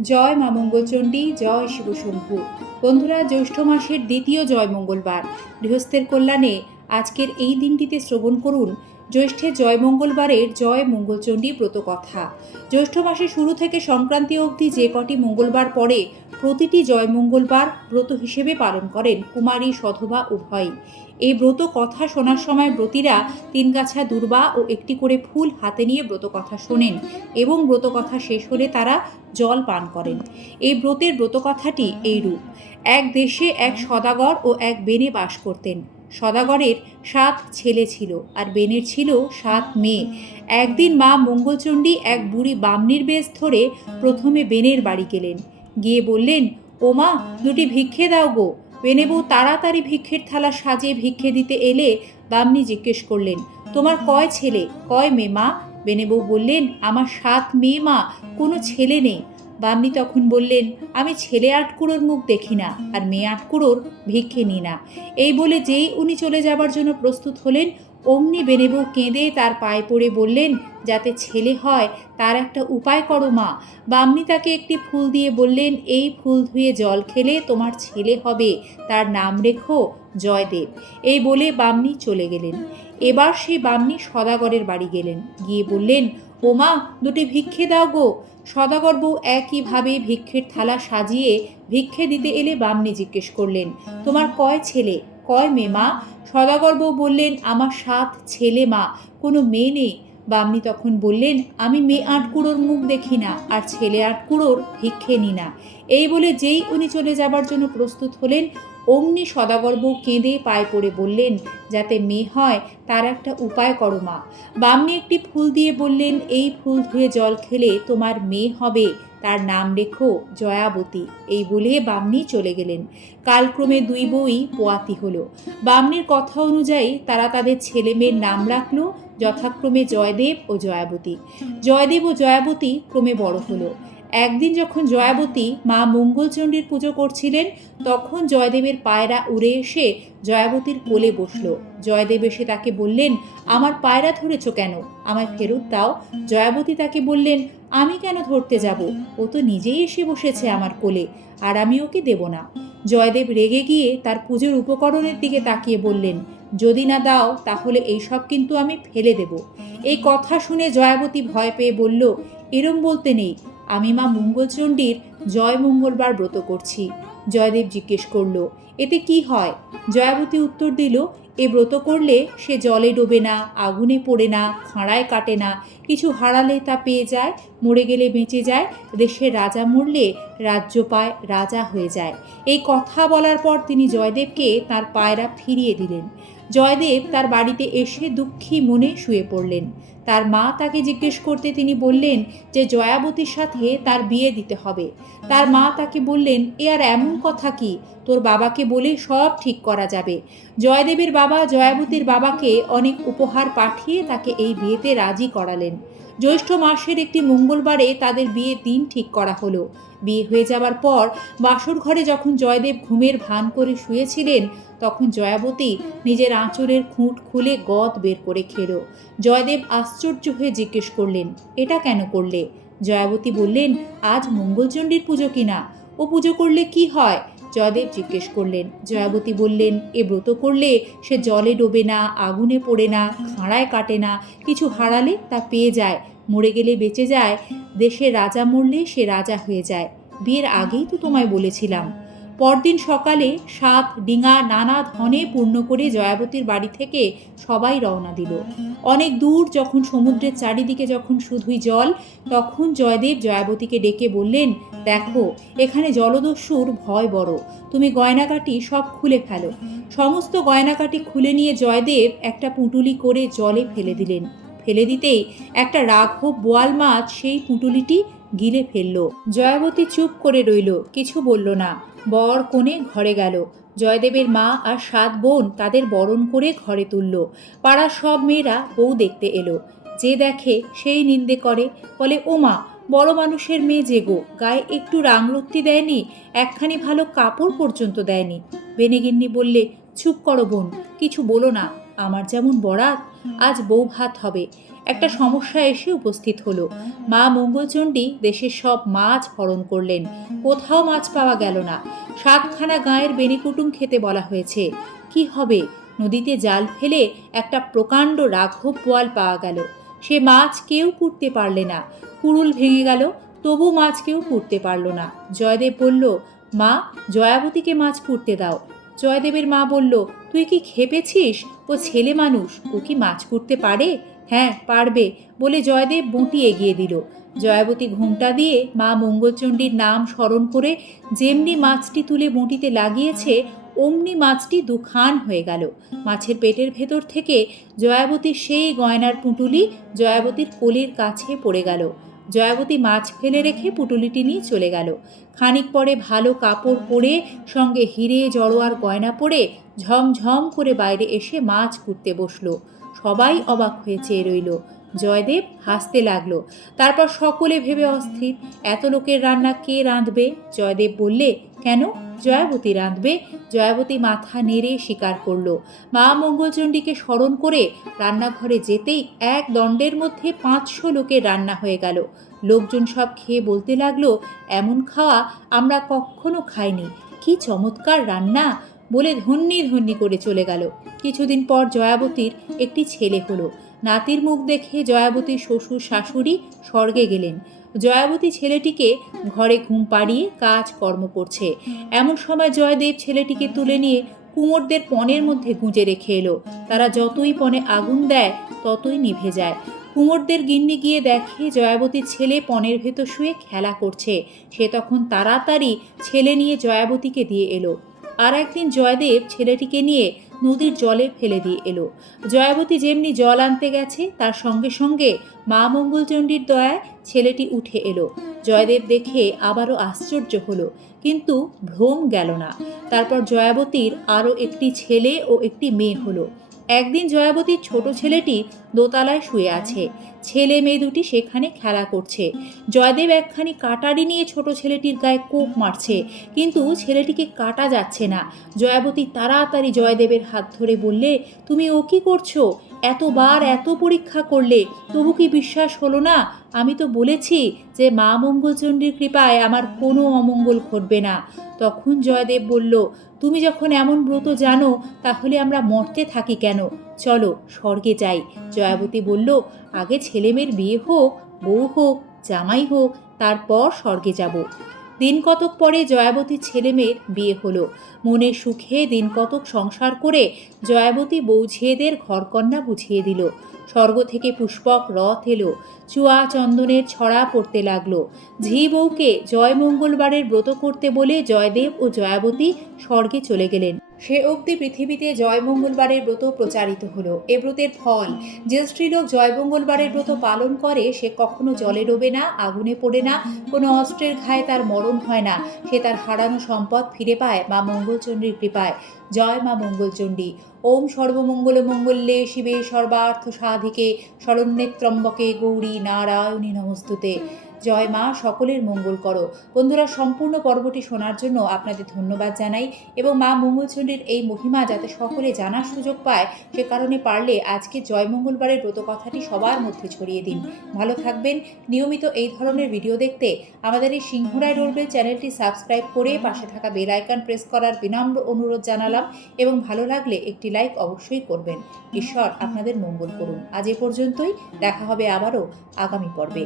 জয় মা মঙ্গলচণ্ডী, জয় শিবশম্ভু বন্ধুরা, জ্যৈষ্ঠ মাসের দ্বিতীয় জয় মঙ্গলবার। গৃহস্থের কল্যাণে আজকের এই দিনটিতে শ্রবণ করুন জ্যৈষ্ঠে জয় মঙ্গলবারের জয় মঙ্গলচণ্ডী ব্রত কথা জ্যৈষ্ঠ মাসের শুরু থেকে সংক্রান্তি অবধি যে কটি মঙ্গলবার পরে প্রতিটি জয় মঙ্গলবার ব্রত হিসেবে পালন করেন কুমারী, সধবা, উভয়ই। এই ব্রত কথা শোনার সময় ব্রতীরা তিন গাছা দুর্বা ও একটি করে ফুল হাতে নিয়ে ব্রত কথা শোনেন এবং ব্রত কথা শেষ হলে তারা জল পান করেন। এই ব্রতের ব্রত ব্রতকথাটি এইরূপ। এক দেশে এক সদাগর ও এক বেনে বাস করতেন। সদাগরের সাত ছেলে ছিল আর বেনের ছিল সাত মেয়ে। একদিন মা মঙ্গলচণ্ডী এক বুড়ি বামনির বেশ ধরে প্রথমে বেনের বাড়ি গেলেন। গিয়ে বললেন, ওমা, দুটি ভিক্ষে দাও গো। বেনেবু তাড়াতাড়ি ভিক্ষের থালা সাজিয়ে ভিক্ষে দিতে এলে বামনি জিজ্ঞেস করলেন, তোমার কয় ছেলে? কয় মেয়ে মা? বেনেবু বললেন, আমার সাত মেয়ে মা, কোনো ছেলে নেই। বামনি তখন বললেন, আমি ছেলে আটকুড়োর মুখ দেখি না আর মেয়ে আটকুড়োর ভিক্ষে নিই না। এই বলে যেই উনি চলে যাবার জন্য প্রস্তুত হলেন, অমনি বেনেবু কেঁদে তার পায়ে পড়ে বললেন, যাতে ছেলে হয়, তার একটা উপায় করো মা। বামনি তাকে একটি ফুল দিয়ে বললেন, এই ফুল ধুয়ে জল খেলে তোমার ছেলে হবে, তার নাম রেখো জয়দেব। এই বলে বামনি চলে গেলেন। এবার সেই বামনি সদাগরের বাড়ি গেলেন। গিয়ে বললেন ওমা, দুটি ভিক্ষে দাও গো। সদাগর বউ একইভাবে ভিক্ষের থালা সাজিয়ে ভিক্ষে দিতে এলে বামনি জিজ্ঞেস করলেন, তোমার কয় ছেলে? কয় মেয়ে মা? সদাগর বউ বললেন, আমার সাত ছেলে মা, কোনো মেয়ে নেই। বামনি তখন বললেন, আমি মেয়ে আটকুড়োর মুখ দেখি না, আর ছেলে আটকুড়োর ভিক্ষে নি না। এই বলে যেই উনি চলে যাবার জন্য প্রস্তুত হলেন অমনি সদাগর বউ কেঁদে পায়ে পড়ে বললেন, যাতে মেয়ে হয়, তার একটা উপায় করো মা। বামনি একটি ফুল দিয়ে বললেন, এই ফুল ধুয়ে জল খেলে তোমার মেয়ে হবে। তার নাম রেখো জয়াবতী। এই বলে বামনি চলে গেলেন। কালক্রমে দুই বই পোয়াতি হলো। বামনির কথা অনুযায়ী তারা তাদের ছেলে মেয়ের নাম রাখল, যথাক্রমে জয়দেব ও জয়াবতী। জয়দেব ও জয়াবতী ক্রমে বড় হলো। একদিন যখন জয়াবতী মা মঙ্গলচণ্ডীর পুজো করছিলেন, তখন জয়দেবের পায়রা উড়ে এসে জয়াবতীর কোলে বসল। জয়দেব এসে তাকে বললেন, আমার পায়রা ধরেছ কেন? আমায় ফেরত দাও। জয়াবতী তাকে বললেন, আমি কেন ধরতে যাব? ও তো নিজেই এসে বসেছে আমার কোলে, আর আমি ওকে দেব না। জয়দেব রেগে গিয়ে তার পুজোর উপকরণের দিকে তাকিয়ে বললেন, যদি না দাও, তাহলে এইসব কিন্তু আমি ফেলে দেব। এই কথা শুনে জয়াবতী ভয় পেয়ে বলল, এরম বলতে নেই। আমি মা মঙ্গলচণ্ডীর জয় মঙ্গলবার ব্রত করছি। জয়দেব জিজ্ঞেস করল, এতে কি হয়? জয়াবতী উত্তর দিল, এ ব্রত করলে সে জলে ডোবে না, আগুনে পড়ে না, খাঁড়ায় কাটে না, কিছু হারালে তা পেয়ে যায়, মরে গেলে বেঁচে যায় দেশের রাজা মরলে রাজ্য পায়, রাজা হয়ে যায়। এই কথা বলার পর তিনি জয়দেবকে তার পায়রা ফিরিয়ে দিলেন। জয়দেব তার বাড়িতে এসে দুঃখী মনে শুয়ে পড়লেন। তার মা তাকে জিজ্ঞেস করতে তিনি বললেন যে জয়াবতীর সাথে তার বিয়ে দিতে হবে। তার মা তাকে বললেন, এ আর এমন কথা কি? তোর বাবাকে বলে সব ঠিক করা যাবে। জয়দেবের বাবা জয়াবতীর বাবাকে অনেক উপহার পাঠিয়ে তাকে এই বিয়েতে রাজি করালেন। জ্যৈষ্ঠ মাসের একটি মঙ্গলবারে তাদের বিয়ে দিন ঠিক করা হলো। বিয়ে হয়ে যাবার পর বাসর ঘরে যখন জয়দেব ঘুমের ভান করে শুয়েছিলেন, তখন জয়াবতী নিজের আঁচলের খুঁট খুলে গদ বের করে খেলো। জয়দেব আশ্চর্য হয়ে জিজ্ঞেস করলেন, এটা কেন করলে? জয়াবতী বললেন, আজ মঙ্গলচণ্ডীর পুজো কিনা। ও পুজো করলে কি হয়? জয়দেব জিজ্ঞেস করলেন, জয়াবতী বললেন, এ ব্রত করলে সে জলে ডোবে না, আগুনে পড়ে না, খাঁড়ায় কাটে না, কিছু হারালে তা পেয়ে যায়, মরে গেলে বেঁচে যায় দেশে রাজা মরলে সে রাজা হয়ে যায়। বিয়ের আগেই তো তোমায় বলেছিলাম। পরদিন সকালে সাপ ডিঙা নানা ধনে পূর্ণ করে জয়াবতীর বাড়ি থেকে সবাই রওনা দিল। অনেক দূর যখন সমুদ্রের চারিদিকে যখন শুধুই জল, তখন জয়দেব জয়াবতীকে ডেকে বললেন, দেখো, এখানে জলদস্যুর ভয় বড়। তুমি গয়নাকাটি সব খুলে ফেলো। সমস্ত গয়নাকাটি খুলে নিয়ে জয়দেব একটা পুঁটুলি করে জলে ফেলে দিলেন। ফেলে দিতেই একটা রাঘব বোয়াল মাছ সেই পুঁটুলিটি গিলে ফেলল। জয়াবতী চুপ করে রইল, কিছু বলল না। বর কোণে ঘরে গেল। জয়দেবের মা আর সাত বোন তাদের বরণ করে ঘরে তুলল। পাড়ার সব মেয়েরা বউ দেখতে এলো। যে দেখে সেই নিন্দে করে, বলে ও মা বড় মানুষের মেয়ে যে গো, গায়ে একটু রাংলত্তি দেয়নি, একখানি ভালো কাপড় পর্যন্ত দেয়নি। বেনেগিন্নি বললে, চুপ করো বোন, কিছু বলো না, আমার যেমন বরাত আজ বউ ভাত হবে। একটা সমস্যা এসে উপস্থিত হলো। মা মঙ্গলচণ্ডী দেশের সব মাছ হরণ করলেন। কোথাও মাছ পাওয়া গেল না। সাতখানা গায়ের বেনিকুটুম খেতে বলা হয়েছে। কি হবে? নদীতে জাল ফেলে একটা প্রকাণ্ড রাঘব পোয়াল পাওয়া গেল। সে মাছ কেউ কুটতে পারলে না। কুড়ুল ভেঙে গেল, তবু মাছ কেউ কুটতে পারল না। জয়দেব বলল, মা, জয়াবতীকে মাছ কুটতে দাও। জয়দেবের মা বলল, তুই কি খেপেছিস? ও ছেলে মানুষ, ও কি মাছ কুটতে পারে? হ্যাঁ পারবে, বলে জয়দেব বঁটি এগিয়ে দিল। জয়াবতী ঘুমটা দিয়ে মা মঙ্গলচণ্ডীর নাম স্মরণ করে যেমনি মাছটি তুলে বঁটিতে লাগিয়েছে, অমনি মাছটি দুখান হয়ে গেল। মাছের পেটের ভেতর থেকে জয়াবতীর সেই গয়নার পুঁটুলি জয়াবতীর কোলের কাছে পড়ে গেল। জয়াবতী মাছ ফেলে রেখে পুটুলিটি নিয়ে চলে গেল। খানিক পরে ভালো কাপড় পরে, সঙ্গে হিরে জড়োয়ার গয়না পরে ঝমঝম করে বাইরে এসে মাছ কুটতে বসল। সবাই অবাক হয়ে চেয়ে রইল। জয়দেব হাসতে লাগল। তারপর সকলে ভেবে অস্থির। এত লোকের রান্না কে রাঁধবে? জয়দেব বললে, কেন? জয়াবতী রাঁধবে। জয়াবতী মাথা নেড়ে স্বীকার করল। মা মঙ্গলচণ্ডীকে স্মরণ করে রান্নাঘরে যেতেই এক দণ্ডের মধ্যে পাঁচশো লোকের রান্না হয়ে গেল। লোকজন সব খেয়ে বলতে লাগল, এমন খাওয়া আমরা কখনো খাইনি। কি চমৎকার রান্না! বলে ধন্যি ধন্যি করে চলে গেল। কিছুদিন পর জয়াবতীর একটি ছেলে হলো। নাতির মুখ দেখে জয়াবতী শ্বশুর শাশুড়ি স্বর্গে গেলেন। জয়াবতী ছেলেটিকে ঘরে ঘুম পাড়িয়ে কাজ কর্ম করছে। এমন সময় জয়দেব ছেলেটিকে তুলে নিয়ে কুমোরদের পনেরো মধ্যে গুঁজে রেখে এলো। তারা যতই পনে আগুন দেয়, ততই নিভে যায়। কুমোরদের গিন্নি গিয়ে দেখে জয়াবতীর ছেলে পনেরো ভেতর শুয়ে খেলা করছে। সে তখন তাড়াতাড়ি ছেলে নিয়ে জয়াবতীকে দিয়ে এলো। আর একদিন জয়দেব ছেলেটিকে নিয়ে নদীর জলে ফেলে দিয়ে এলো। জয়াবতী যেমনি জল আনতে গেছে, তার সঙ্গে সঙ্গে মা মঙ্গলচণ্ডীর দয়ায় ছেলেটি উঠে এলো। জয়দেব দেখে আবারও আশ্চর্য হলো, কিন্তু ভ্রম গেল না। তারপর জয়াবতীর আরও একটি ছেলে ও একটি মেয়ে হলো। একদিন জয়াবতীর ছোট ছেলেটি দোতলায় শুয়ে আছে। ছেলে মেয়ে দুটি সেখানে খেলা করছে। জয়দেব একখানি কাটারি নিয়ে ছোট ছেলেটির গায়ে কোপ মারছে। কিন্তু ছেলেটিকে কাটা যাচ্ছে না। জয়াবতী তাড়াতাড়ি জয়দেবের হাত ধরে বললে, তুমি ও কী করছ? এতবার এত পরীক্ষা করলে তবু কি বিশ্বাস হলো না? আমি তো বলেছি যে মা মঙ্গলচণ্ডীর কৃপায় আমার কোনো অমঙ্গল ঘটবে না। তখন জয়দেব বলল, তুমি যখন এমন ব্রত জানো, তাহলে আমরা মরতে থাকি কেন? চলো, স্বর্গে যাই। জয়াবতী বলল, আগে ছেলেমেয়ের বিয়ে হোক, বউ হোক, জামাই হোক, তারপর স্বর্গে যাব। দিন কতক পরে জয়াবতী ছেলে মেয়ের বিয়ে হলো। মনে সুখে দিন কতক সংসার করে জয়াবতী বউ ঝিয়েদের ঘরকন্যা বুঝিয়ে দিল। স্বর্গ থেকে পুষ্পক রথ এলো, চুয়া চন্দনের ছড়া পড়তে লাগল। ঝি বউকে জয় মঙ্গলবারের ব্রত করতে বলে জয়দেব ও জয়াবতী স্বর্গে চলে গেলেন। সে অবধি পৃথিবীতে জয় মঙ্গলবারের ব্রত প্রচারিত হলো। এ ব্রতের ফল, যে স্ত্রীলোক জয় মঙ্গলবারের ব্রত পালন করে, সে কখনো জলে ডোবে না, আগুনে পড়ে না, কোনো অস্ত্রের ঘায়ে তার মরণ হয় না। সে তার হারানো সম্পদ ফিরে পায় মা মঙ্গলচণ্ডীর কৃপায়। জয় মা মঙ্গলচণ্ডী। ওম সর্বমঙ্গল মঙ্গল্যে শিবে সর্বার্থ সাধিকে, শরণ্যেত্রম্বকে গৌরী নারায়ণী নমস্তুতে। জয় মা, সকলের মঙ্গল করো। বন্ধুরা, সম্পূর্ণ পর্বটি শোনার জন্য আপনাদের ধন্যবাদ জানাই এবং মা মঙ্গলচণ্ডীর এই মহিমা যাতে সকলে জানার সুযোগ পায়, সে কারণে পারলে আজকে জয় মঙ্গলবারের ব্রত কথাটি সবার মধ্যে ছড়িয়ে দিন। ভালো থাকবেন। নিয়মিত এই ধরনের ভিডিও দেখতে আমাদের এই সিংহরায় রোলবেল চ্যানেলটি সাবস্ক্রাইব করে পাশে থাকা বেল আইকন প্রেস করার বিনম্র অনুরোধ জানালাম এবং ভালো লাগলে একটি লাইক অবশ্যই করবেন। ঈশ্বর আপনাদের মঙ্গল করুন। আজ এ পর্যন্তই। দেখা হবে আবারও আগামী পর্বে।